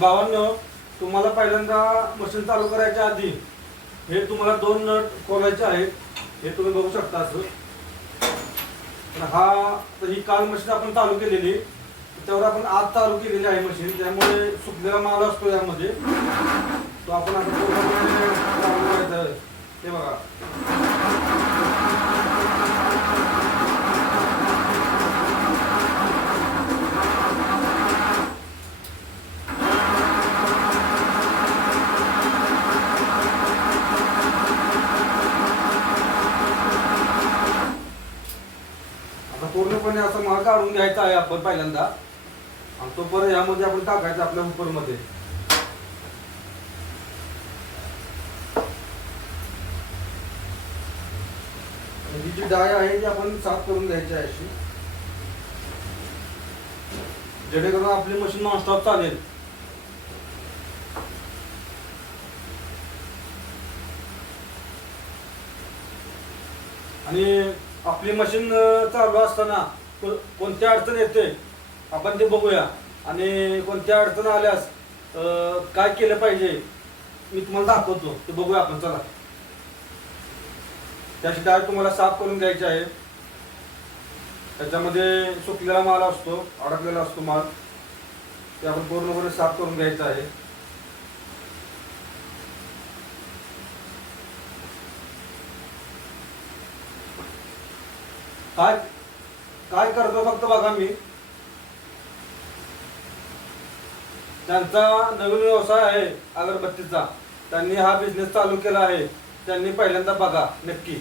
भावांनो, तुम्हाला पहिल्यांदा मशीन चालू करायच्या आधी हे तुम्हाला 2 नट खोलायचे आहेत. हे तुम्ही बघू शकता असं. ही काल मशीन आपण चालू केलेली, त्यावर आपण आज चालू केलेली आहे मशीन. त्यामुळे सुकलेला माल असतो यामध्ये, तो आपण आता पूर्णपणे चालू करायचा आहे. हे बघा, पूर्णपणे असा माल काढून घ्यायचा आहे आपण पहिल्यांदा, आणि तो परत यामध्ये आपण टाकायचा आपल्या हुपर मध्ये. ही जी डाय आहे ती आपण साफ करून घ्यायची आहे अशी, जेणेकरून आपली मशीन नॉनस्टॉप चालेल. आणि आपली मशीन चालू असताना कोणत्या अडचण येते आपण ते बघूया, आणि कोणत्या अडचण आल्यास काय केलं पाहिजे मी तुम्हाला दाखवतो, ते बघूया आपण. चला, त्याची डाळ तुम्हाला साफ करून घ्यायची आहे. त्याच्यामध्ये सुकलेला माल असतो, अडकलेला असतो माल, ते आपण पूर्णपणे साफ करून घ्यायचं आहे. काय काय करतो फक्त बघा, मी त्यांचा नवीन व्यवसाय आहे अगरबत्तीचा, त्यांनी हा बिझनेस चालू केला आहे, त्यांनी पहिल्यांदा बघा नक्की.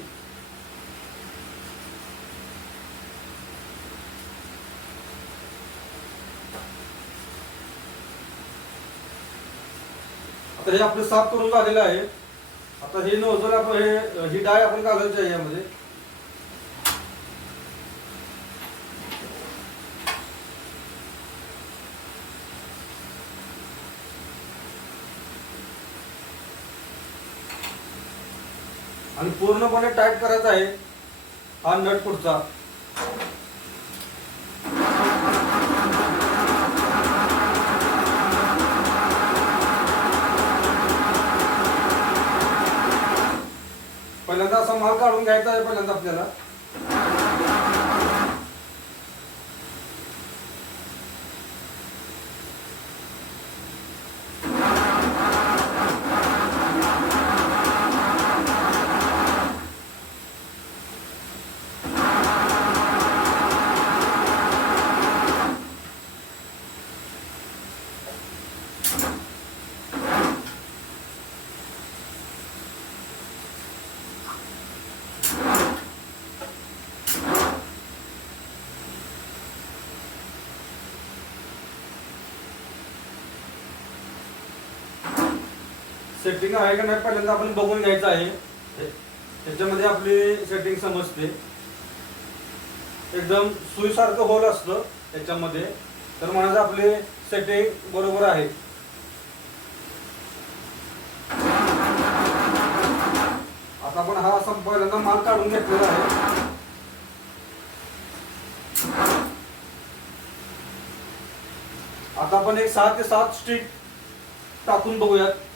आता हे आपलं साफ करून झालेलं आहे. आता हे नोझल आपण ही डाय आपण घालायची आहे यामध्ये. आणि पूर्णपणे टाईट करायचा आहे हा नट पुढचा. पहिल्यांदा असा माल काढून घ्यायचा आहे पहिल्यांदा आपल्याला. सेटिंग आहे का नाही पहिल्यांदा आपण बघून घ्यायचं आहे. त्याच्यामध्ये आपली सेटिंग समजते. एकदम सुईसारखं होल असतं त्याच्यामध्ये, तर म्हणायचं आपली सेटिंग बरोबर आहे. आता आपण हा असा पहिल्यांदा माल काढून घेतलेला आहे. आता आपण एक 6 ते 7 स्टिक टाकून बघूयात.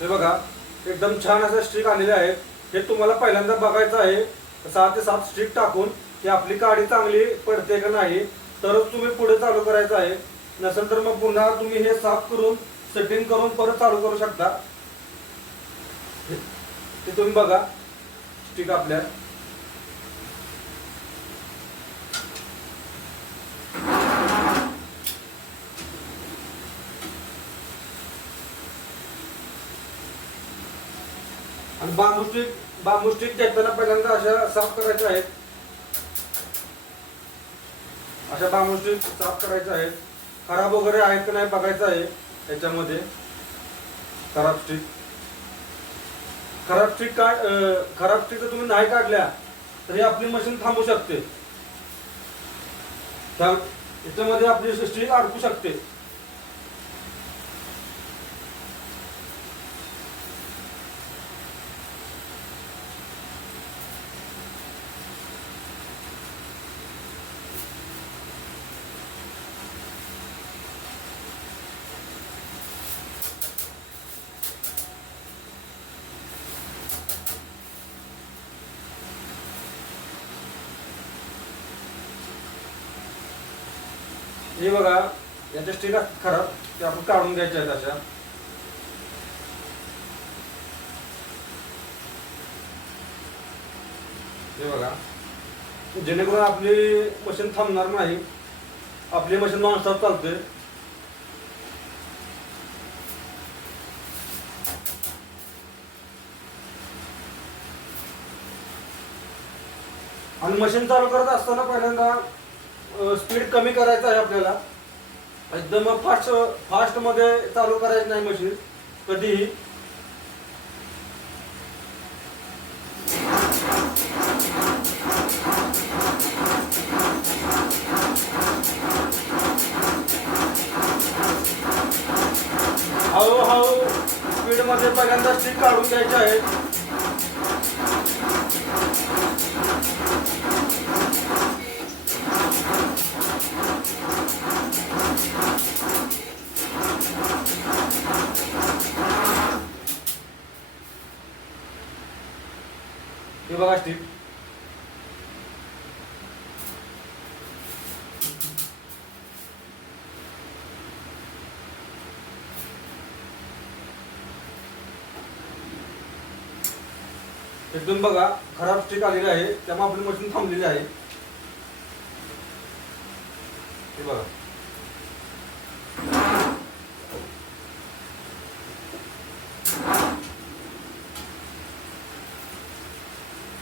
हे बघा, एकदम छान असं स्टिक आलेले आहेत. हे तुम्हाला पहिल्यांदा बघायचं आहे 6 ते 7 स्टिक टाकून की आपली काडी चांगली पडते का नाही, तरच तुम्ही पुढे चालू करायचं आहे. नसेल तर मग पुन्हा तुम्ही हे साफ करून सेटिंग करून परत चालू करू शकता. ते तुम्ही बघा स्टिक आपल्या. आणि बांबू स्टिक घेताना पहिल्यांदा अशा साफ करायच्या आहेत. अशा बांबू स्टिक साफ करायच्या आहेत. खराब वगैरे आहेत की नाही बघायचं आहे त्याच्यामध्ये खराब स्टिक. खराब स्टिक जर तुम्ही नाही काढल्या तरी आपली मशीन थांबू शकते. याच्यामध्ये आपली स्टिक अडकू शकते. हे बघा, याच्या स्टिक असतात खराब, ते आपण काढून घ्यायच्या आहेत अशा. हे बघा, जेणेकरून आपली मशीन थांबणार नाही, आपली मशीन नॉनस्टॉप चालते. आणि मशीन चालू करत असताना पहिल्यांदा स्पीड कमी करायचं आहे आपल्याला. एकदम फास्ट मध्ये चालू करायची नाही मशीन कधीही. हळूहळू स्पीड मध्ये पहिल्यांदा स्टिक काढून घ्यायची आहे. हे बघा स्टिक. एकदम बघा खराब स्टिक आलेली आहे, त्यामुळे आपली मशीन थांबलेली आहे. हे बघा,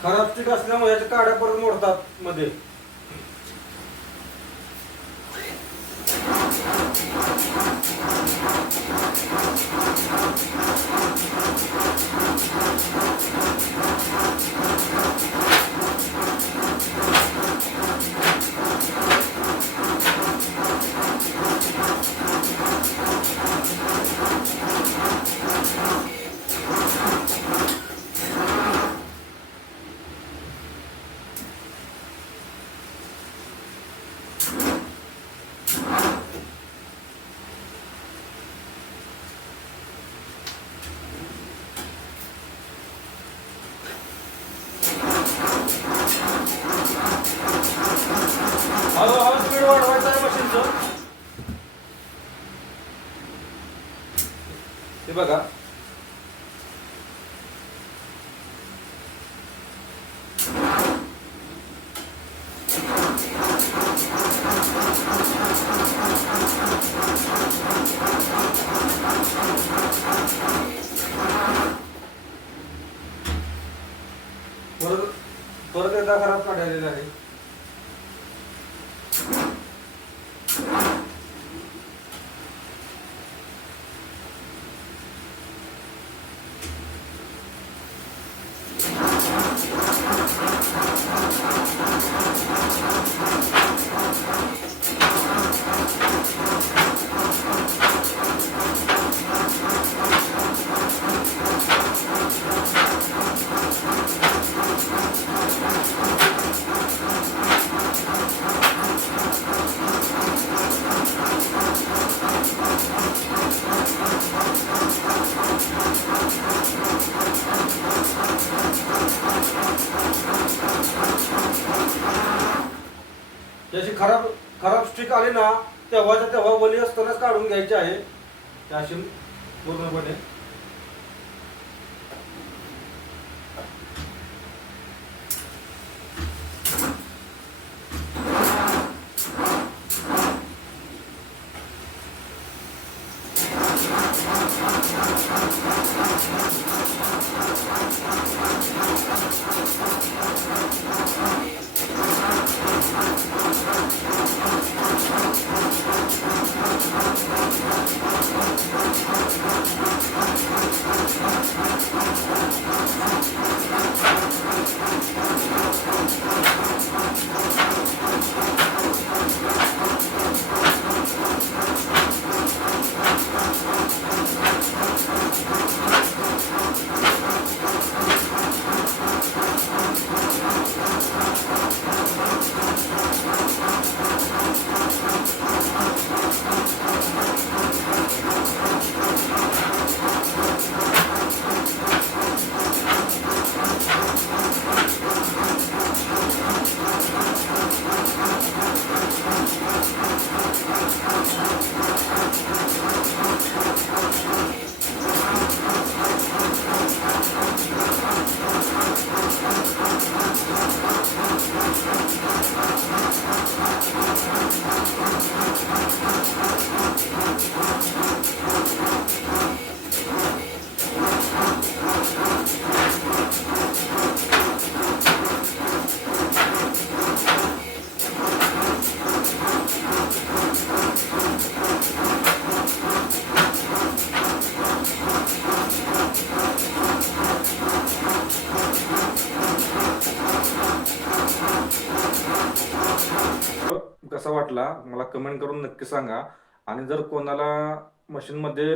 खराब स्टिक असल्यामुळे याच्या काड्या परत मोडतात मध्ये. हळूहळू स्पीड वाढवायचं आहे मशीनचं. हे बघा, परत एकदा खराब काढलेला आहे. जशी खराब स्टिक आली ना, तेव्हा वली असतानाच काढून घ्यायची आहे अशी पूर्णपणे. का मला कमेंट करून नक्की सांगा. आणि जर कोणाला मशीनमध्ये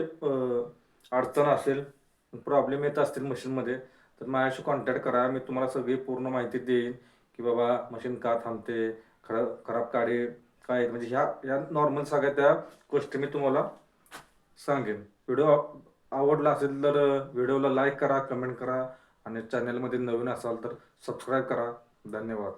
अडचण असेल, प्रॉब्लेम येत असतील मशीनमध्ये, तर माझ्याशी कॉन्टॅक्ट करा. मी तुम्हाला सगळी पूर्ण माहिती देईन की बाबा मशीन का थांबते, खराब काडी काय आहेत, म्हणजे ह्या नॉर्मल सगळ्या त्या गोष्टी मी तुम्हाला सांगेन. व्हिडिओ आवडला असेल तर व्हिडिओला लाईक करा, कमेंट करा आणि चॅनलमध्ये नवीन असाल तर सबस्क्राईब करा. धन्यवाद.